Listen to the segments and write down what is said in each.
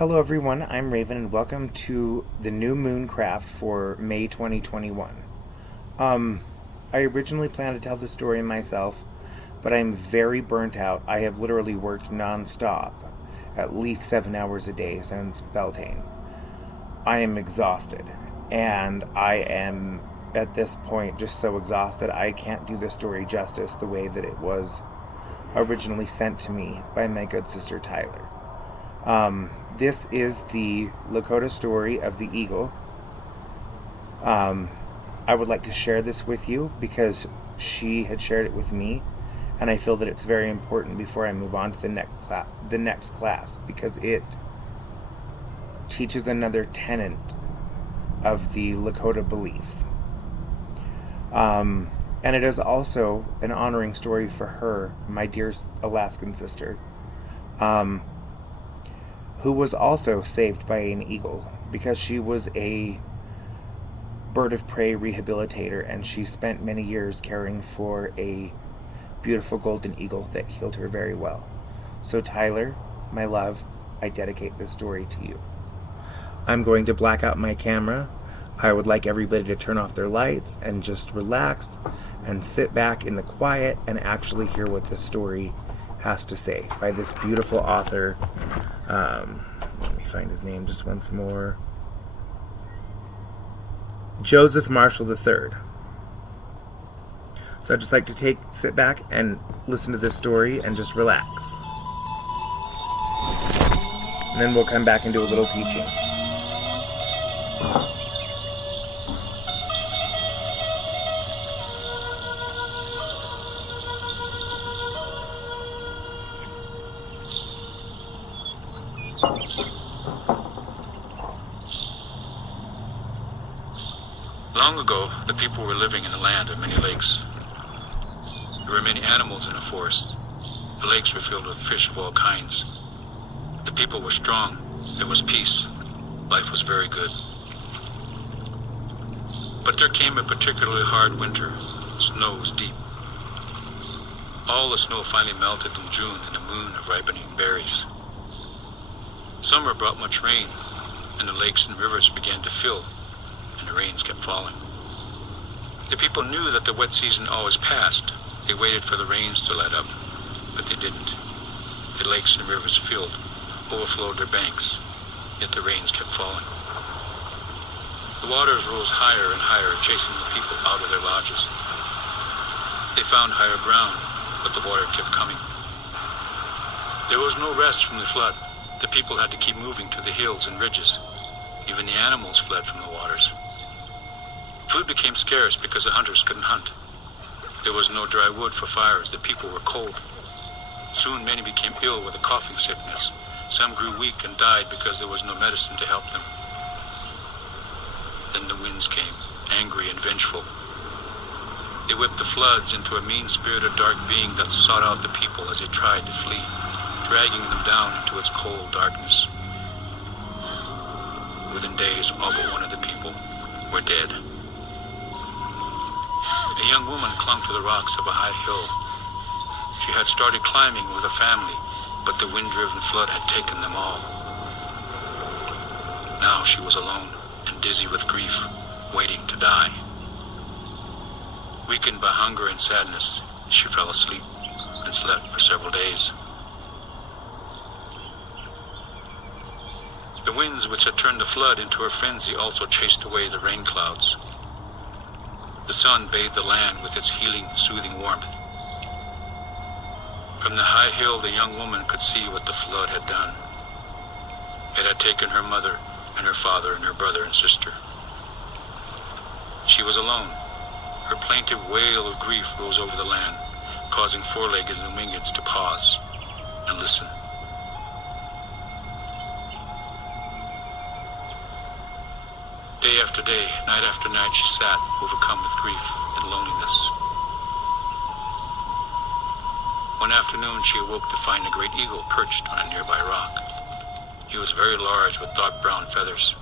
Hello everyone, I'm Raven and welcome to the new Mooncraft for May 2021. I originally planned to tell the story myself, but I'm very burnt out. I have literally worked non-stop, at least 7 hours a day since Beltane. I am exhausted, and I am at this point just so exhausted I can't do the story justice the way that it was originally sent to me by my good sister Tyler. This is the Lakota story of the eagle. I would like to share this with you because she had shared it with me, and I feel that it's very important before I move on to the next class because it teaches another tenet of the Lakota beliefs. And it is also an honoring story for her, my dear Alaskan sister, who was also saved by an eagle because she was a bird of prey rehabilitator, and she spent many years caring for a beautiful golden eagle that healed her very well. So Tyler, my love, I dedicate this story to you. I'm going to black out my camera. I would like everybody to turn off their lights and just relax and sit back in the quiet and actually hear what this story has to say by this beautiful author. Let me find his name just once more. Joseph Marshall III. So I'd just like to sit back and listen to this story and just relax. And then we'll come back and do a little teaching. Long ago, the people were living in a land of many lakes. There were many animals in the forest. The lakes were filled with fish of all kinds. The people were strong. There was peace. Life was very good. But there came a particularly hard winter. Snow was deep. All the snow finally melted in June in a moon of ripening berries. Summer brought much rain, and the lakes and rivers began to fill, and the rains kept falling. The people knew that the wet season always passed. They waited for the rains to let up, but they didn't. The lakes and rivers filled, overflowed their banks, yet the rains kept falling. The waters rose higher and higher, chasing the people out of their lodges. They found higher ground, but the water kept coming. There was no rest from the flood. The people had to keep moving to the hills and ridges. Even the animals fled from the waters. Food became scarce because the hunters couldn't hunt. There was no dry wood for fires. The people were cold. Soon many became ill with a coughing sickness. Some grew weak and died because there was no medicine to help them. Then the winds came, angry and vengeful. They whipped the floods into a mean-spirited dark being that sought out the people as they tried to flee, dragging them down into its cold darkness. Within days, all but one of the people were dead. A young woman clung to the rocks of a high hill. She had started climbing with a family, but the wind-driven flood had taken them all. Now she was alone and dizzy with grief, waiting to die. Weakened by hunger and sadness, she fell asleep and slept for several days. The winds which had turned the flood into a frenzy also chased away the rain clouds. The sun bathed the land with its healing, soothing warmth. From the high hill, the young woman could see what the flood had done. It had taken her mother and her father and her brother and sister. She was alone. Her plaintive wail of grief rose over the land, causing four-leggeds and wingeds to pause and listen. Day after day, night after night, she sat, overcome with grief and loneliness. One afternoon, she awoke to find a great eagle perched on a nearby rock. He was very large with dark brown feathers.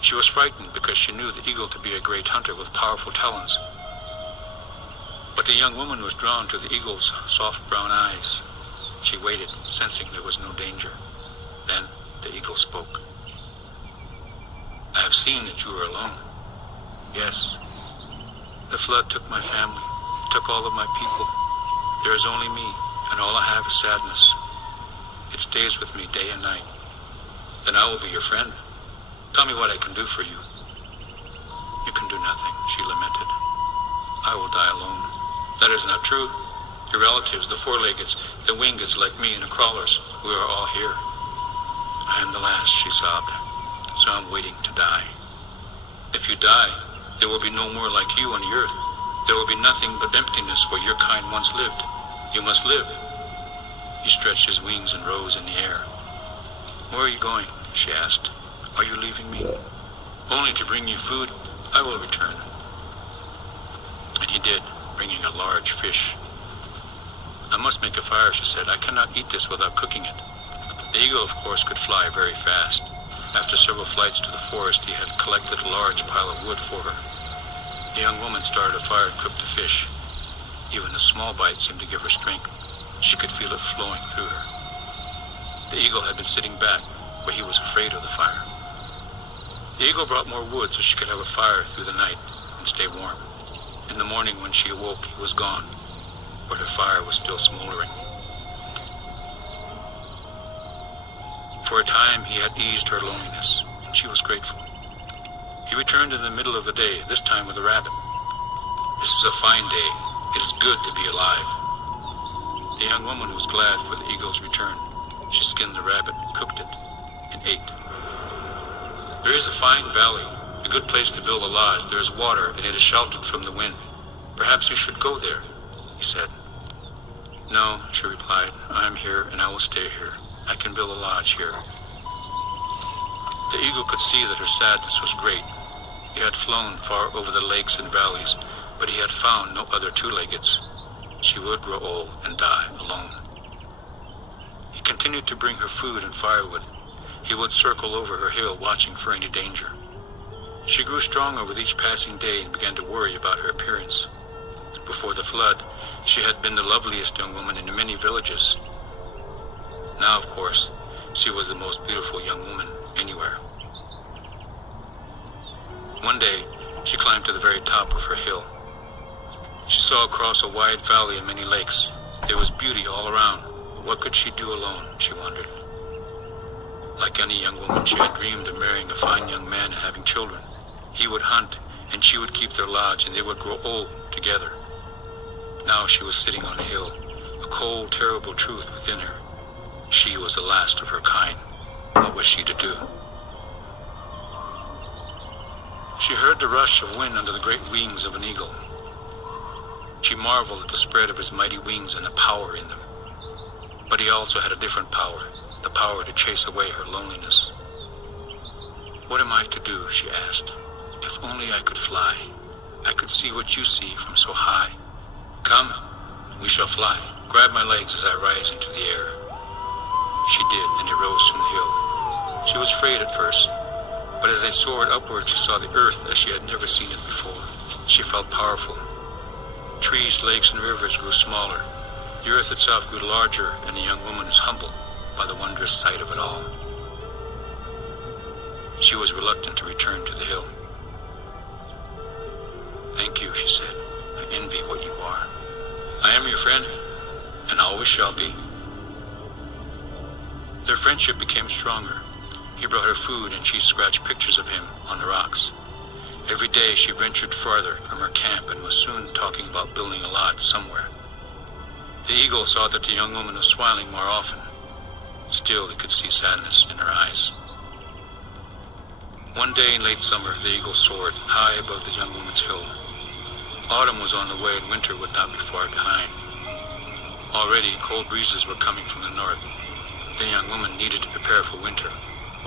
She was frightened because she knew the eagle to be a great hunter with powerful talons. But the young woman was drawn to the eagle's soft brown eyes. She waited, sensing there was no danger. Then the eagle eagle spoke. I have seen that you are alone. Yes. The flood took my family, took all of my people. There is only me, and all I have is sadness. It stays with me day and night. Then I will be your friend. Tell me what I can do for you. You can do nothing, she lamented. I will die alone. That is not true. Your relatives, the four-leggeds, the wingeds like me, and the crawlers, we are all here. I am the last, she sobbed, so I'm waiting to die. If you die, there will be no more like you on the earth. There will be nothing but emptiness where your kind once lived. You must live. He stretched his wings and rose in the air. Where are you going? She asked. Are you leaving me? Only to bring you food. I will return. And he did, bringing a large fish. I must make a fire, she said. I cannot eat this without cooking it. The eagle, of course, could fly very fast. After several flights to the forest, he had collected a large pile of wood for her. The young woman started a fire and cooked the fish. Even a small bite seemed to give her strength. She could feel it flowing through her. The eagle had been sitting back, but he was afraid of the fire. The eagle brought more wood so she could have a fire through the night and stay warm. In the morning when she awoke, he was gone, but her fire was still smoldering. For a time he had eased her loneliness, and she was grateful. He returned in the middle of the day, this time with a rabbit. This is a fine day. It is good to be alive. The young woman was glad for the eagle's return. She skinned the rabbit, cooked it, and ate. There is a fine valley, a good place to build a lodge. There is water, and it is sheltered from the wind. Perhaps you should go there, he said. No, she replied. I am here, and I will stay here. I can build a lodge here. The eagle could see that her sadness was great. He had flown far over the lakes and valleys, but he had found no other two-leggeds. She would grow old and die alone. He continued to bring her food and firewood. He would circle over her hill, watching for any danger. She grew stronger with each passing day and began to worry about her appearance. Before the flood, she had been the loveliest young woman in many villages. Now, of course, she was the most beautiful young woman anywhere. One day, she climbed to the very top of her hill. She saw across a wide valley and many lakes. There was beauty all around. What could she do alone, she wondered. Like any young woman, she had dreamed of marrying a fine young man and having children. He would hunt, and she would keep their lodge, and they would grow old together. Now she was sitting on a hill, a cold, terrible truth within her. She was the last of her kind. What was she to do? She heard the rush of wind under the great wings of an eagle. She marveled at the spread of his mighty wings and the power in them. But he also had a different power, the power to chase away her loneliness. What am I to do, she asked. If only I could fly. I could see what you see from so high. Come, we shall fly. Grab my legs as I rise into the air. She did, and they rose from the hill. She was afraid at first, but as they soared upward, she saw the earth as she had never seen it before. She felt powerful. Trees, lakes, and rivers grew smaller. The earth itself grew larger, and the young woman was humbled by the wondrous sight of it all. She was reluctant to return to the hill. Thank you, she said. I envy what you are. I am your friend, and always shall be. Their friendship became stronger. He brought her food, and she scratched pictures of him on the rocks. Every day she ventured farther from her camp and was soon talking about building a lodge somewhere. The eagle saw that the young woman was smiling more often. Still, he could see sadness in her eyes. One day in late summer, the eagle soared high above the young woman's hill. Autumn was on the way and winter would not be far behind. Already, cold breezes were coming from the north. The young woman needed to prepare for winter,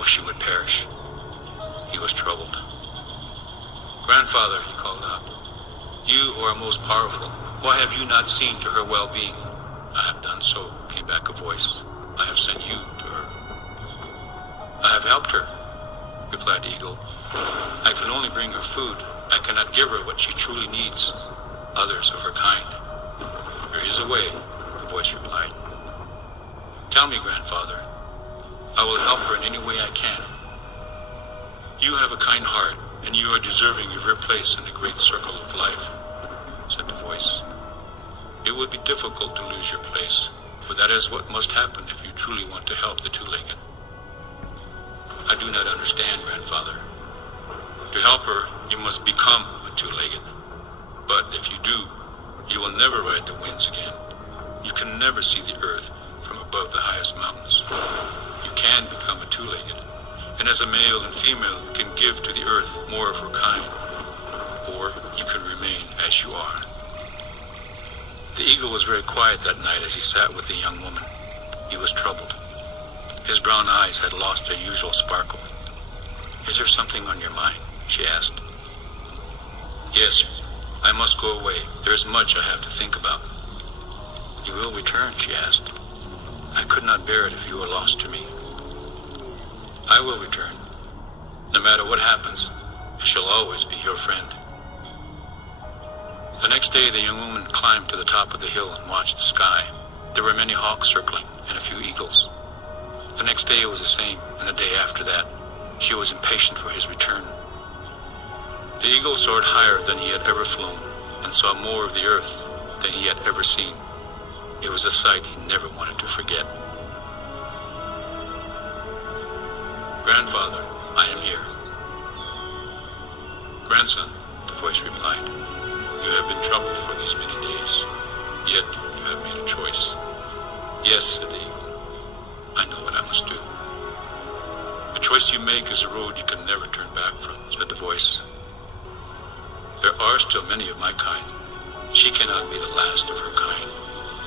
or she would perish. He was troubled. Grandfather, he called out, you who are most powerful, why have you not seen to her well-being? I have done so, came back a voice. I have sent you to her. I have helped her, replied the eagle. I can only bring her food. I cannot give her what she truly needs. Others of her kind. There is a way, the voice replied. Tell me, grandfather, I will help her in any way I can. You have a kind heart, and you are deserving of your place in the great circle of life, said the voice. It would be difficult to lose your place, for that is what must happen if you truly want to help the two-legged. I do not understand, grandfather. To help her, you must become a two-legged. But if you do, you will never ride the winds again. You can never see the earth from above the highest mountains. You can become a two-legged, and as a male and female, you can give to the earth more of her kind, or you can remain as you are. The eagle was very quiet that night as he sat with the young woman. He was troubled. His brown eyes had lost their usual sparkle. Is there something on your mind? She asked. Yes, I must go away. There is much I have to think about. You will return? She asked. I could not bear it if you were lost to me. I will return. No matter what happens, I shall always be your friend. The next day, the young woman climbed to the top of the hill and watched the sky. There were many hawks circling and a few eagles. The next day was the same, and the day after that. She was impatient for his return. The eagle soared higher than he had ever flown, and saw more of the earth than he had ever seen. It was a sight he never wanted to forget. Grandfather, I am here. Grandson, the voice replied, you have been troubled for these many days, yet you have made a choice. Yes, said the eagle, I know what I must do. The choice you make is a road you can never turn back from, said the voice. There are still many of my kind. She cannot be the last of her kind.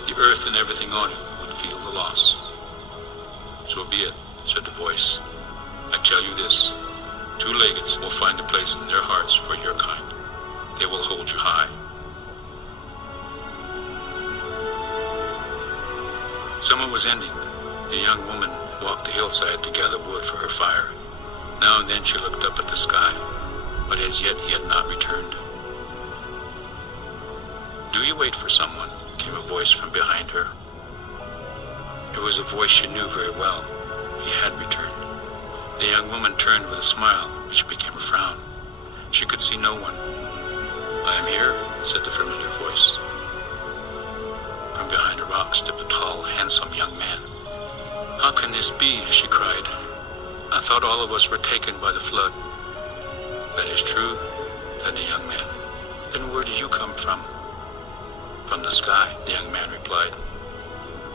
The earth and everything on it would feel the loss. So be it, said the voice. I tell you this, two-leggeds will find a place in their hearts for your kind. They will hold you high. Summer was ending. The young woman walked the hillside to gather wood for her fire. Now and then she looked up at the sky, but as yet he had not returned. Do you wait for someone? Came a voice from behind her. It was a voice she knew very well. He had returned. The young woman turned with a smile, which became a frown. She could see no one. I am here, said the familiar voice. From behind a rock stepped a tall, handsome young man. How can this be? She cried. I thought all of us were taken by the flood. That is true, said the young man. Then where do you come from? From the sky, the young man replied.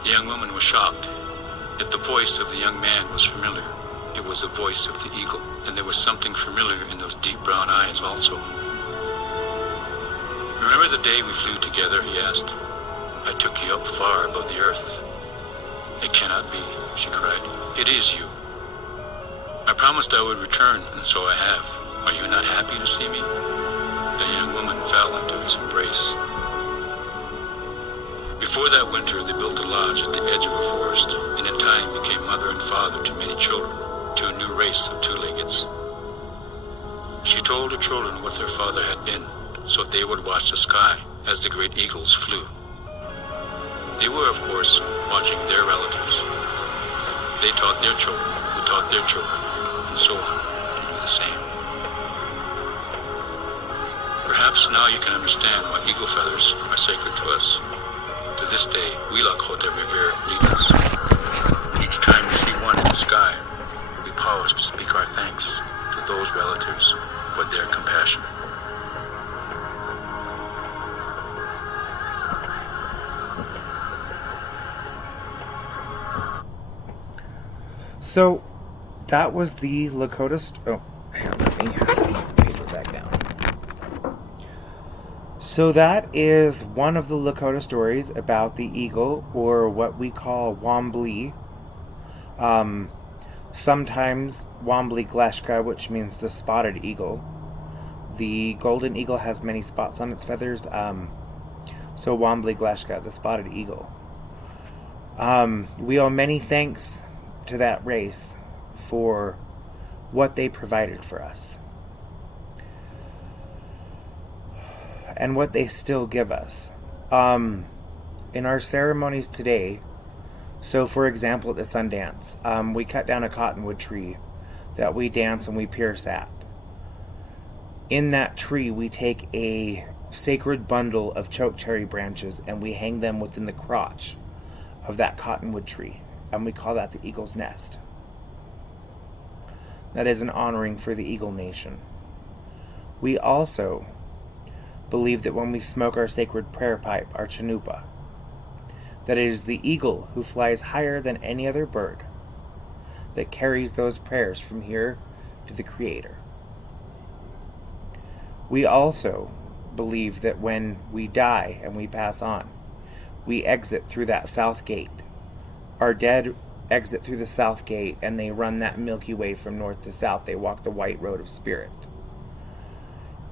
The young woman was shocked, yet the voice of the young man was familiar. It was the voice of the eagle, and there was something familiar in those deep brown eyes also. Remember the day we flew together, he asked. I took you up far above the earth. It cannot be, she cried. It is you. I promised I would return, and so I have. Are you not happy to see me? The young woman fell into his embrace. Before that winter, they built a lodge at the edge of a forest, and in time became mother and father to many children, to a new race of two-leggeds. She told her children what their father had been, so they would watch the sky as the great eagles flew. They were, of course, watching their relatives. They taught their children, who taught their children, and so on, to do the same. Perhaps now you can understand why eagle feathers are sacred to us. To this day, we Lakota revere eagles. Each time we see one in the sky, we pause to speak our thanks to those relatives for their compassion. So, that was the Lakota... hang on, let me put the paper back down. So that is one of the Lakota stories about the eagle, or what we call Wombly. Sometimes Wombly Gleshka, which means the spotted eagle. The golden eagle has many spots on its feathers, so Wombly Gleshka, the spotted eagle. We owe many thanks to that race for what they provided for us and what they still give us. In our ceremonies today, So, for example, at the Sundance, we cut down a cottonwood tree that we dance and we pierce at. In that tree, we take a sacred bundle of chokecherry branches and we hang them within the crotch of that cottonwood tree, and we call that the Eagle's Nest. That is an honoring for the Eagle Nation. We also believe that when we smoke our sacred prayer pipe, our chanupa, that it is the eagle who flies higher than any other bird that carries those prayers from here to the Creator. We also believe that when we die and we pass on, we exit through that south gate. Our dead exit through the south gate and they run that Milky Way from north to south. They walk the white road of spirit.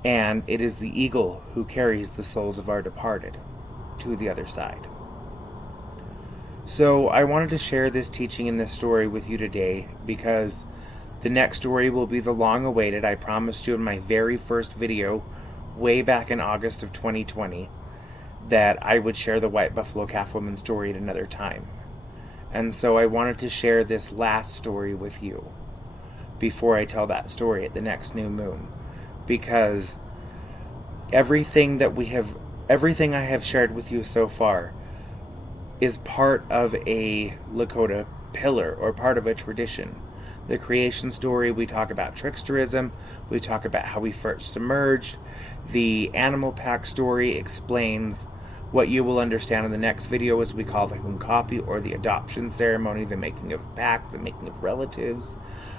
And it is the eagle who carries the souls of our departed to the other side. So I wanted to share this teaching and this story with you today because the next story will be the long-awaited. I promised you in my very first video way back in August of 2020 that I would share the White Buffalo Calf Woman story at another time. And so I wanted to share this last story with you before I tell that story at the next new moon, because everything I have shared with you so far is part of a Lakota pillar or part of a tradition. The creation story, we talk about tricksterism, we talk about how we first emerged. The animal pack story explains what you will understand in the next video, as we call the Hunkapi, or the adoption ceremony, the making of pack, the making of relatives.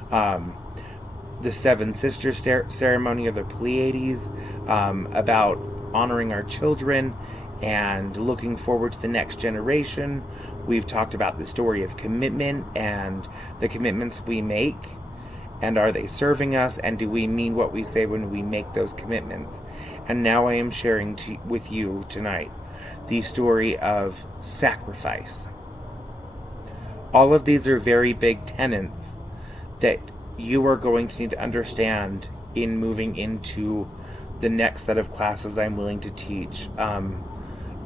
The Seven Sisters ceremony of the Pleiades, about honoring our children and looking forward to the next generation. We've talked about the story of commitment and the commitments we make, and are they serving us, and do we mean what we say when we make those commitments. And now I am sharing with you tonight the story of sacrifice. All of these are very big tenets that you are going to need to understand in moving into the next set of classes I'm willing to teach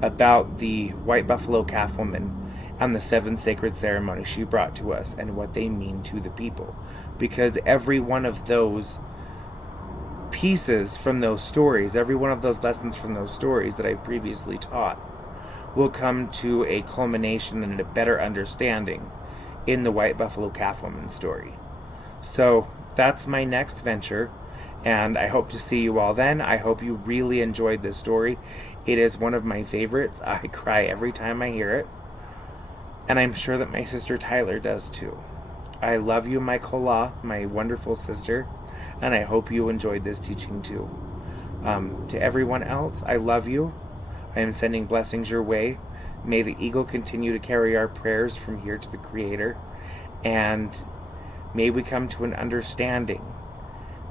about the White Buffalo Calf Woman and the 7 sacred ceremonies she brought to us and what they mean to the people. Because every one of those pieces from those stories, every one of those lessons from those stories that I previously taught, will come to a culmination and a better understanding in the White Buffalo Calf Woman story. So that's my next venture, and I hope to see you all then. I hope you really enjoyed this story. It is one of my favorites. I cry every time I hear it, and I'm sure that my sister Tyler does too. I love you, my Kola, my wonderful sister, and I hope you enjoyed this teaching too. To everyone else, I love you. I am sending blessings your way. May the eagle continue to carry our prayers from here to the Creator, and may we come to an understanding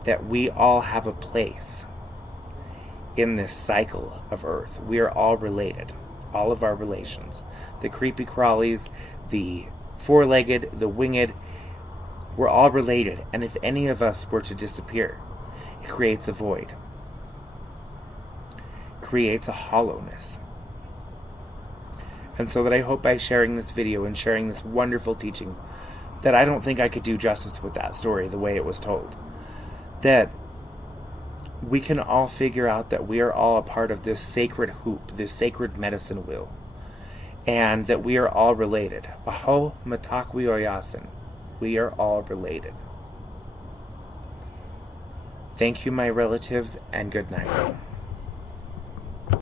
that we all have a place in this cycle of Earth. We are all related, all of our relations. The creepy crawlies, the four-legged, the winged, we're all related, and if any of us were to disappear, it creates a void, creates a hollowness. And so that I hope by sharing this video and sharing this wonderful teaching, that I don't think I could do justice with that story the way it was told, that we can all figure out that we are all a part of this sacred hoop, this sacred medicine wheel, and that we are all related. Aho matakwi oyasin. We are all related. Thank you, my relatives, and good night.